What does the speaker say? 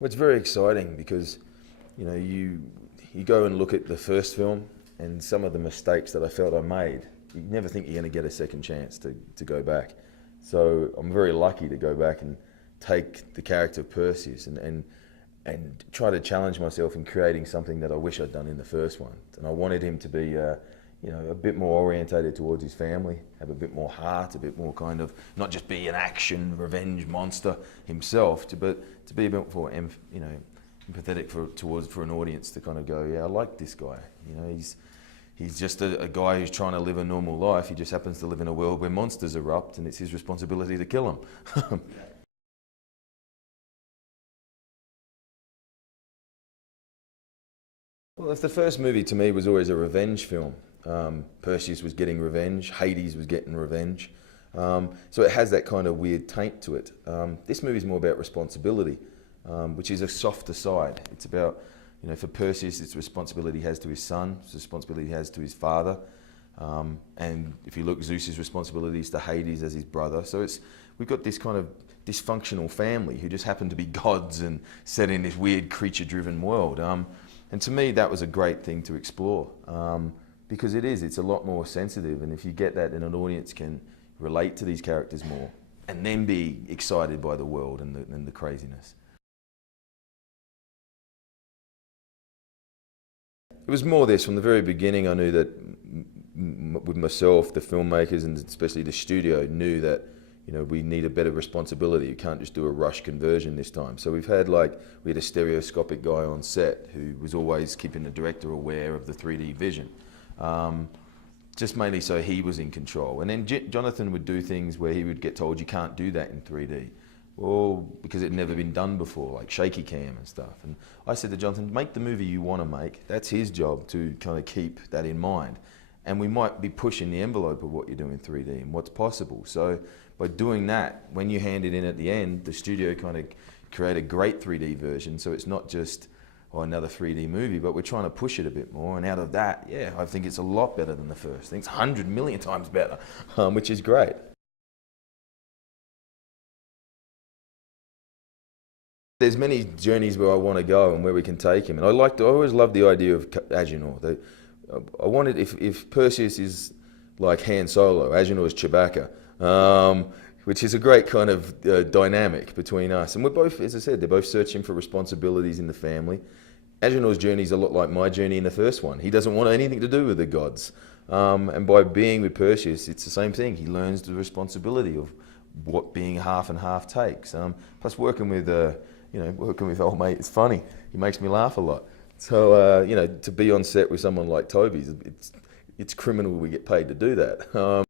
Well, it's very exciting because, you go and look at the first film and some of the mistakes that I felt I made. You never think you're going to get a second chance to go back. So I'm very lucky to go back and take the character of Perseus and try to challenge myself in creating something that I wish I'd done in the first one. And I wanted him to be, a bit more orientated towards his family, have a bit more heart, a bit more kind of, not just be an action revenge monster himself, but to be a bit more, empathetic for an audience to kind of go, yeah, I like this guy. He's just a guy who's trying to live a normal life. He just happens to live in a world where monsters erupt, and it's his responsibility to kill them. Well, if the first movie to me was always a revenge film. Perseus was getting revenge, Hades was getting revenge. So it has that kind of weird taint to it. This movie is more about responsibility, which is a softer side. It's about, for Perseus, it's the responsibility he has to his son, it's the responsibility he has to his father. And if you look, Zeus's responsibilities to Hades as his brother. So we've got this kind of dysfunctional family who just happen to be gods and set in this weird creature-driven world. And to me, that was a great thing to explore. Because it's a lot more sensitive, and if you get that, then an audience can relate to these characters more and then be excited by the world and the craziness. It was more this from the very beginning. I knew that with myself, the filmmakers, and especially the studio, knew that we need a better responsibility. You can't just do a rush conversion this time. So we had a stereoscopic guy on set who was always keeping the director aware of the 3D vision. Just mainly so he was in control. And then Jonathan would do things where he would get told you can't do that in 3D. Well, because it had never been done before, like shaky cam and stuff. And I said to Jonathan, make the movie you want to make. That's his job to kind of keep that in mind. And we might be pushing the envelope of what you do in 3D and what's possible. So by doing that, when you hand it in at the end, the studio kind of create a great 3D version. So it's not just another 3D movie, but we're trying to push it a bit more. And out of that, yeah, I think it's a lot better than the first. I think it's 100 million times better, which is great. There's many journeys where I want to go and where we can take him. And I always loved the idea of Agenor. I wanted, if Perseus is like Han Solo, Agenor is Chewbacca, which is a great kind of dynamic between us. And we're both, as I said, they're both searching for responsibilities in the family. Agenor's journey is a lot like my journey in the first one. He doesn't want anything to do with the gods. And by being with Perseus, it's the same thing. He learns the responsibility of what being half and half takes. Plus working with old mate, it's funny. He makes me laugh a lot. So, to be on set with someone like Toby, it's criminal we get paid to do that.